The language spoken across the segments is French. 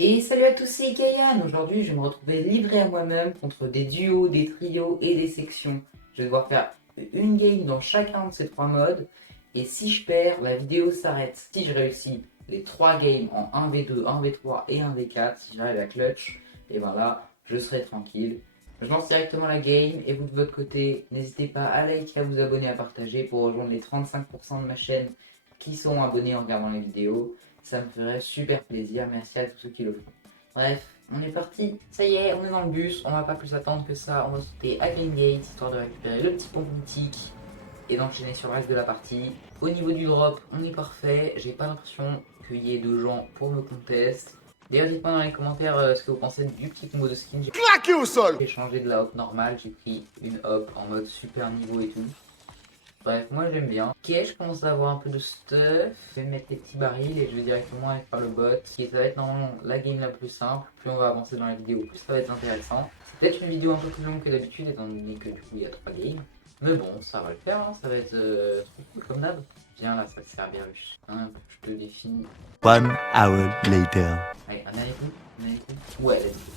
Et salut à tous, c'est Gaïan. Aujourd'hui, je vais me retrouver livré à moi-même contre des duos, des trios et des sections. Je vais devoir faire une game dans chacun de ces trois modes. Et si je perds, la vidéo s'arrête. Si je réussis les trois games en 1v2, 1v3 et 1v4, si j'arrive à clutch, et ben là, je serai tranquille. Je lance directement la game et vous de votre côté, n'hésitez pas à liker, à vous abonner, à partager pour rejoindre les 35% de ma chaîne qui sont abonnés en regardant les vidéos. Ça me ferait super plaisir. Merci à tous ceux qui le font. Bref, on est parti. Ça y est, on est dans le bus. On va pas plus attendre que ça. On va sauter à Green Gate histoire de récupérer le petit pont boutique et d'enchaîner sur le reste de la partie. Au niveau du drop, on est parfait. J'ai pas l'impression qu'il y ait de gens pour me contester. D'ailleurs, dites-moi dans les commentaires ce que vous pensez du petit combo de skin. J'ai Claqué au sol. changé de la hop normale. J'ai pris une hop en mode super niveau et tout. Bref, moi j'aime bien. Ok, je commence à avoir un peu de stuff. Je vais mettre les petits barils et je vais directement aller faire le bot. Qui ça va être normalement la game la plus simple. Plus on va avancer dans la vidéo, plus ça va être intéressant. C'est peut-être une vidéo un peu plus longue que d'habitude, étant donné que du coup il y a 3 games. Mais bon, ça va le faire, hein. Ça va être trop cool comme d'hab. Viens là, ça sert bien russe. Hein, je te définis. 1 hour later. Allez, un dernier coup. Un dernier coup. Ouais, let's go.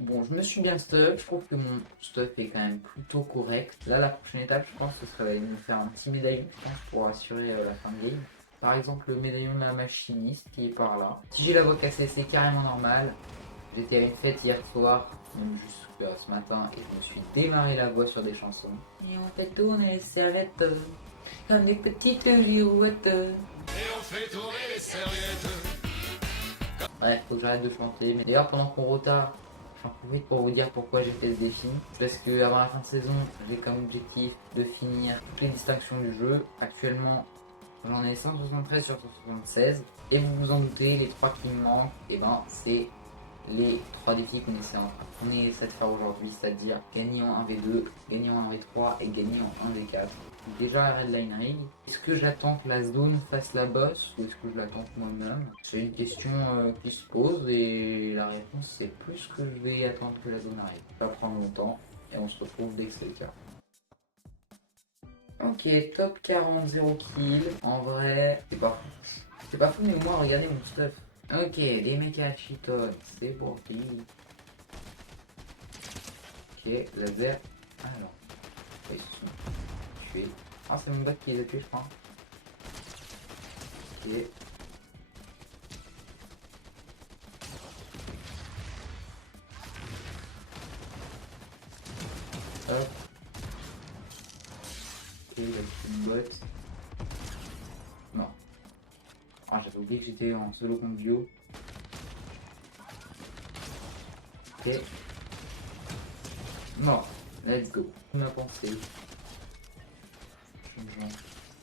Bon, je me suis bien stuff, je trouve que mon stuff est quand même plutôt correct. Là, la prochaine étape, je pense que ce serait de me faire un petit médaillon, je pense, pour assurer la fin de game. Par exemple, le médaillon de la machiniste qui est par là. Si j'ai la voix cassée, c'est carrément normal. J'étais à une fête hier soir, même jusqu'à ce matin, et je me suis démarré la voix sur des chansons. Et on fait tourner les serviettes comme des petites girouettes. Et on fait tourner les serviettes. Bref, faut que j'arrête de chanter. Mais d'ailleurs, pendant qu'on retarde, j'en profite pour vous dire pourquoi j'ai fait ce défi. Parce que avant la fin de saison, j'ai comme objectif de finir toutes les distinctions du jeu. Actuellement, j'en ai 173 sur 176. Et vous vous en doutez, les 3 qui me manquent, et ben c'est les 3 défis qu'on essaie de faire aujourd'hui, c'est-à-dire gagner en 1v2, gagner en 1v3 et gagner en 1v4. Déjà Redline Rig, est-ce que j'attends que la zone fasse la bosse ou est-ce que je l'attends moi-même? C'est une question qui se pose et la réponse c'est plus que je vais attendre que la zone arrive. Ça va prendre longtemps et on se retrouve dès que c'est le cas. Ok, top 40, 0 kill. En vrai, c'est pas fou. C'est pas fou mais au moins regardez mon stuff. Ok, les mecha cheaton, c'est parti. Ok, laser. Alors, ils se sont tués. Ah, c'est mon bot qui les a tués, je crois. Ok. Hop. Ok, la petite bot. Non. Ah, j'avais oublié que j'étais en solo contre duo. Ok. Mort. Let's go. On a pensé.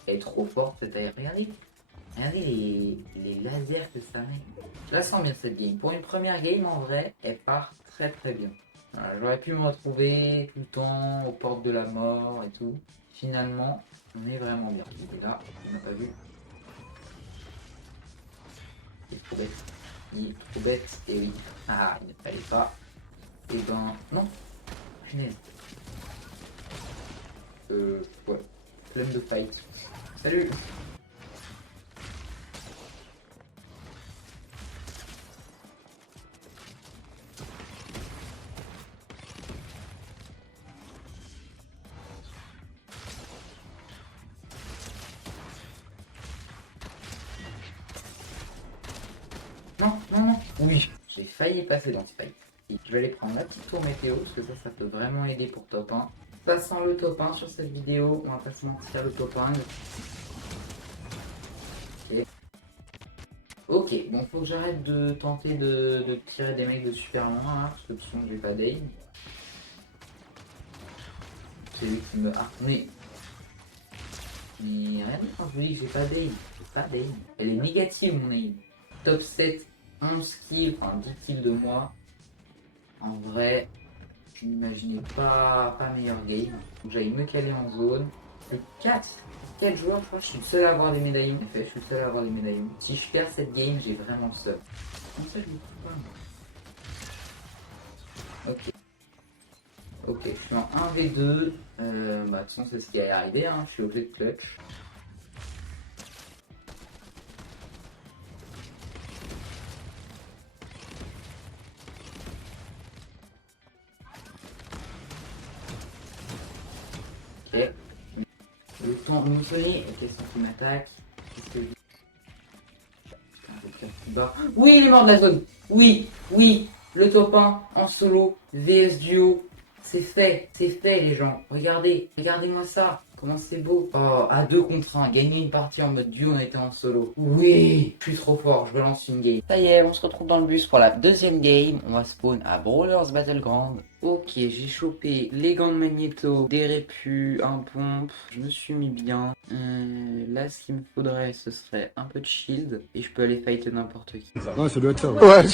Elle est trop forte cette air. Regardez. Regardez les lasers que ça met. Je la sens bien cette game. Pour une première game, en vrai, elle part très très bien. Voilà, j'aurais pu me retrouver tout le temps aux portes de la mort et tout. Finalement, on est vraiment bien. Il est là, il m'a pas vu. Il est trop bête. Il est trop bête. Et oui. Ah, il ne fallait pas. Et ben, non. Punaise. Ouais. Flemme de fight. Salut. Non, non, non. Oui. J'ai failli passer dans ce fight. Et je vais aller prendre la petite tour météo parce que ça peut vraiment aider pour top 1. Ça sent le top 1 sur cette vidéo. On va pas se mentir, le top 1. Ok. Ok, bon, faut que j'arrête de tenter de tirer des mecs de super loin là, parce que de toute façon j'ai pas d'aim. C'est lui qui me. Ah, mais rien quand je vous dis que j'ai pas d'aim. J'ai pas d'aim. Elle est négative mon aim. Top 7, 11 kills, enfin 10 kills de moi. En vrai, je n'imaginais pas meilleur game. Faut que j'aille me caler en zone. Le 4 joueurs, je crois que je suis le seul à avoir des médaillons. En fait, je suis le seul à avoir des médaillons. Si je perds cette game, j'ai vraiment le seul. Comment ça, je me trouve pas, moi. Ok. Ok, je suis en 1v2. Bah, de toute façon, c'est ce qui est arrivé. Hein. Je suis obligé de clutch. Ok. Le temps de moissonner. Ok, sans qu'il m'attaque. Qu'est-ce que... Putain, je vais faire plus bas. Oui, il est mort de la zone. Oui, oui. Le top 1 en solo. VS duo. C'est fait les gens. Regardez, regardez-moi ça. Comment c'est beau. Oh, à 2 contre 1, gagner une partie en mode duo en étant en solo. Oui, je suis trop fort, je relance une game. Ça y est, on se retrouve dans le bus pour la deuxième game. On va spawn à Brawlers Battleground. Ok, j'ai chopé les gants de magnéto, des répus, un pompe. Je me suis mis bien. Là, ce qu'il me faudrait, ce serait un peu de shield. Et je peux aller fight n'importe qui. Ouais, ça doit être ça. Ouais.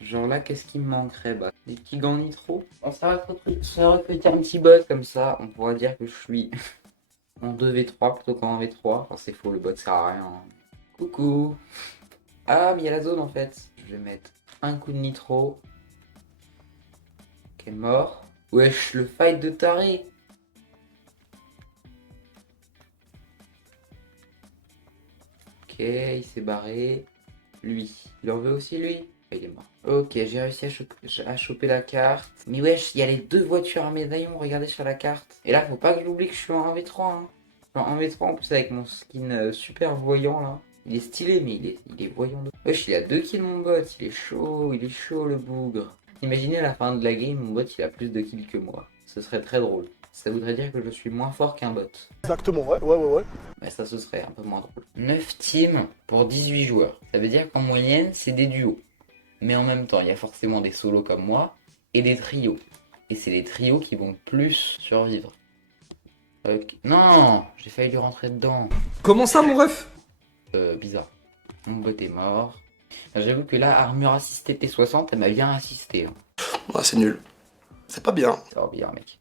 Genre là, qu'est-ce qui me manquerait? Bah, des petits gants nitro. On s'arrête recruter un petit bot comme ça. On pourra dire que je suis en 2v3 plutôt qu'en 1v3. Enfin, c'est faux, le bot sert à rien. Coucou. Ah, mais il y a la zone en fait. Je vais mettre un coup de nitro. Ok, mort. Wesh, le fight de taré. Ok, il s'est barré. Lui, il en veut aussi lui? Il est mort. Ok, j'ai réussi à choper la carte. Mais wesh, il y a les 2 voitures à médaillon, regardez sur la carte. Et là, faut pas que j'oublie que je suis en 1v3. Hein. Je suis en 1v3 en plus avec mon skin super voyant là. Il est stylé, mais il est voyant de... Wesh, il a 2 kills mon bot, il est chaud le bougre. Imaginez à la fin de la game, mon bot il a plus de kills que moi. Ce serait très drôle. Ça voudrait dire que je suis moins fort qu'un bot. Exactement, ouais. Mais ça, ce serait un peu moins drôle. 9 teams pour 18 joueurs. Ça veut dire qu'en moyenne, c'est des duos. Mais en même temps, il y a forcément des solos comme moi et des trios. Et c'est les trios qui vont plus survivre. Ok. Non, j'ai failli lui rentrer dedans. Comment ça, mon ref? Bizarre. Mon bot est mort. J'avoue que là, armure assistée T60, elle m'a bien assisté. Hein. Ouais, c'est nul. C'est pas bien. Ça va bien, mec.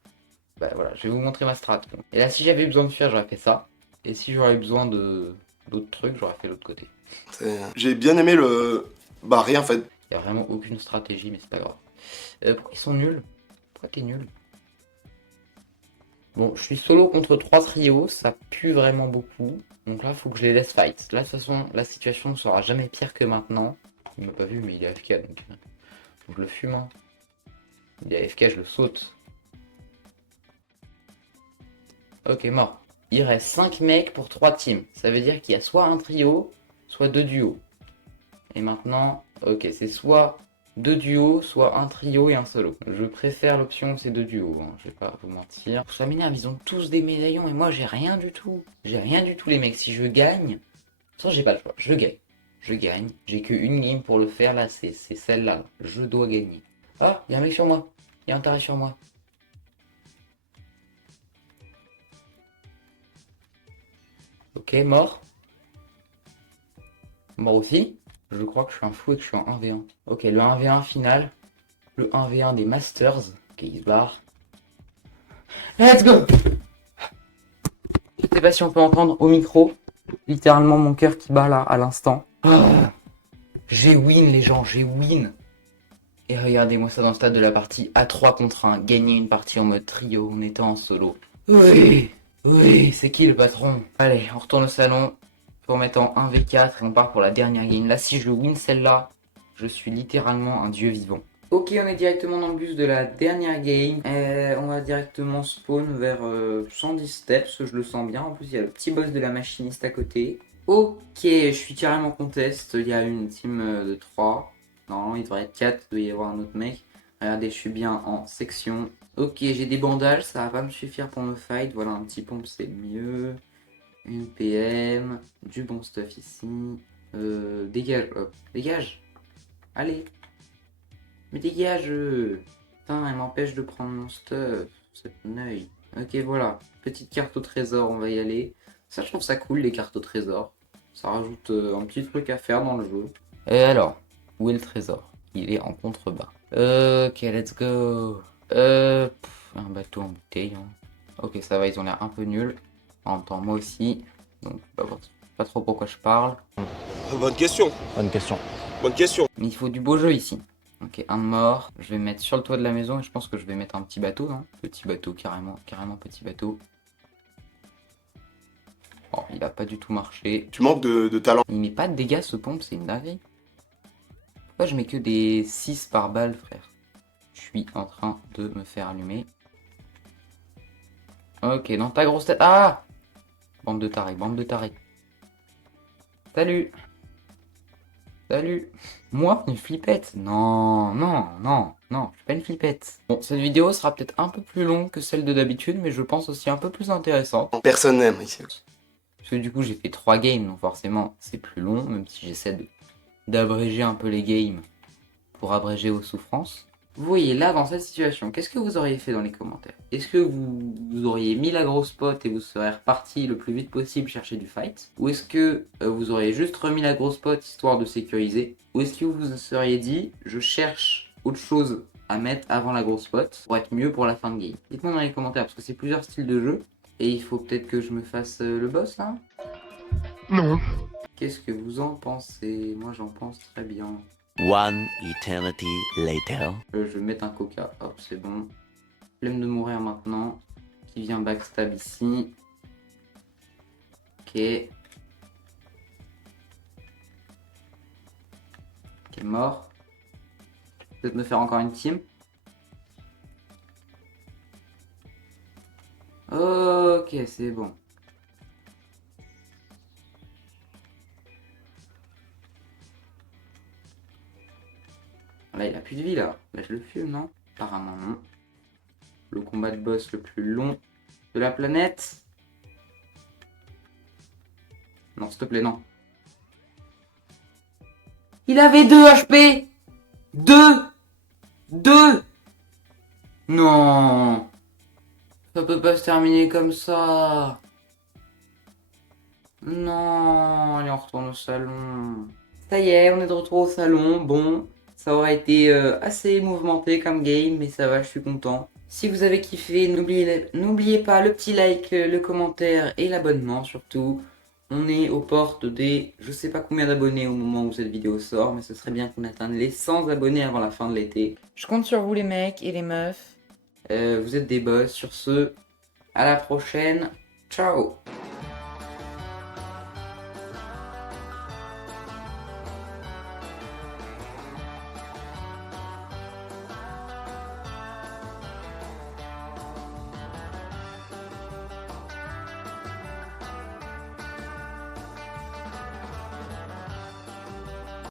Bah voilà, je vais vous montrer ma strat. Et là, si j'avais besoin de fuir, j'aurais fait ça. Et si j'aurais besoin d'autres trucs, j'aurais fait l'autre côté. J'ai bien aimé le... Bah rien en fait. Il n'y a vraiment aucune stratégie, mais c'est pas grave. Pourquoi ils sont nuls? Pourquoi t'es nul? Bon, je suis solo contre 3 trios, ça pue vraiment beaucoup. Donc là, il faut que je les laisse fight. Là, de toute façon, la situation ne sera jamais pire que maintenant. Il m'a pas vu, mais il est AFK, donc faut que je le fume. Hein. Il est AFK, je le saute. Ok, mort. Il reste 5 mecs pour 3 teams. Ça veut dire qu'il y a soit un trio, soit 2 duos. Et maintenant, ok, c'est soit 2 duos, soit un trio et un solo. Je préfère l'option où c'est 2 duos, hein, je vais pas vous mentir. Ça m'énerve, ils ont tous des médaillons et moi j'ai rien du tout. J'ai rien du tout les mecs, si je gagne... Sans j'ai pas le choix, je gagne. Je gagne, j'ai que une game pour le faire là, c'est celle-là. Je dois gagner. Ah, il y a un mec sur moi, il y a un taré sur moi. Ok, mort. Mort aussi. Je crois que je suis un fou et que je suis en 1v1. Ok, le 1v1 final. Le 1v1 des Masters. Ok, il se barre. Let's go! Je sais pas si on peut entendre au micro. Littéralement mon cœur qui bat là, à l'instant. Ah, j'ai win les gens, j'ai win. Et regardez-moi ça dans le stade de la partie à 3 contre 1. Gagner une partie en mode trio en étant en solo. Oui, oui, c'est qui le patron? Allez, on retourne au salon. Pour mettre en 1v4 et on part pour la dernière game. Là, si je win celle-là, je suis littéralement un dieu vivant. Ok, on est directement dans le bus de la dernière game. On va directement spawn vers 110 steps, je le sens bien. En plus, il y a le petit boss de la machiniste à côté. Ok, je suis carrément contest. Il y a une team de 3. Normalement, il devrait être 4. Il doit y avoir un autre mec. Regardez, je suis bien en section. Ok, j'ai des bandages. Ça va pas me suffire pour me fight. Voilà, un petit pompe, c'est mieux. Une PM, du bon stuff ici. Dégage, hop, dégage. Allez. Mais dégage. Putain, elle m'empêche de prendre mon stuff. Cette neuil. Ok, voilà. Petite carte au trésor, on va y aller. Ça, je trouve ça cool, les cartes au trésor. Ça rajoute un petit truc à faire dans le jeu. Et alors, où est le trésor? Il est en contrebas. Ok, let's go. Un bateau en bouteille. Hein. Ok, ça va, ils ont l'air un peu nuls. En même temps, moi aussi. Donc, pas trop pourquoi je parle. Bonne question. Bonne question. Bonne question. Mais il faut du beau jeu ici. Ok, un de mort. Je vais me mettre sur le toit de la maison et je pense que je vais mettre un petit bateau, non? Petit bateau, carrément petit bateau. Oh, il a pas du tout marché. Tu manques de talent. Il met pas de dégâts ce pompe, c'est une dinguerie. Pourquoi je mets que des 6 par balle, frère? Je suis en train de me faire allumer. Ok, dans ta grosse tête. Ah! Bande de tarés, bande de tarés. Salut! Salut! Moi, une flippette? Non, non, non, non, je suis pas une flippette. Bon, cette vidéo sera peut-être un peu plus longue que celle de d'habitude, mais je pense aussi un peu plus intéressante. Personne n'aime ici. Parce que du coup, j'ai fait 3 games, donc forcément, c'est plus long, même si j'essaie d'abréger un peu les games pour abréger vos souffrances. Vous voyez, là, dans cette situation, qu'est-ce que vous auriez fait dans les commentaires? Est-ce que vous auriez mis la grosse pote et vous serez reparti le plus vite possible chercher du fight? Ou est-ce que vous auriez juste remis la grosse pote histoire de sécuriser? Ou est-ce que vous vous seriez dit, je cherche autre chose à mettre avant la grosse pote pour être mieux pour la fin de game? Dites-moi dans les commentaires, parce que c'est plusieurs styles de jeu. Et il faut peut-être que je me fasse le boss, là? Non. Qu'est-ce que vous en pensez? Moi, j'en pense très bien. One eternity later. Je vais mettre un coca, hop, c'est bon. Flemme de mourir maintenant. Qui vient backstab ici. Ok. Ok, mort. Peut-être me faire encore une team. Ok, c'est bon. Là, il a plus de vie, là. Là, je le fume, non? Apparemment, non. Le combat de boss le plus long de la planète. Non, s'il te plaît, non. Il avait 2 HP! 2! Non! Ça peut pas se terminer comme ça! Non! Allez, on retourne au salon. Ça y est, on est de retour au salon. Bon, ça aurait été assez mouvementé comme game, mais ça va, je suis content. Si vous avez kiffé, n'oubliez pas le petit like, le commentaire et l'abonnement surtout. On est aux portes des je sais pas combien d'abonnés au moment où cette vidéo sort, mais ce serait bien qu'on atteigne les 100 abonnés avant la fin de l'été. Je compte sur vous les mecs et les meufs. Vous êtes des boss. Sur ce, à la prochaine. Ciao!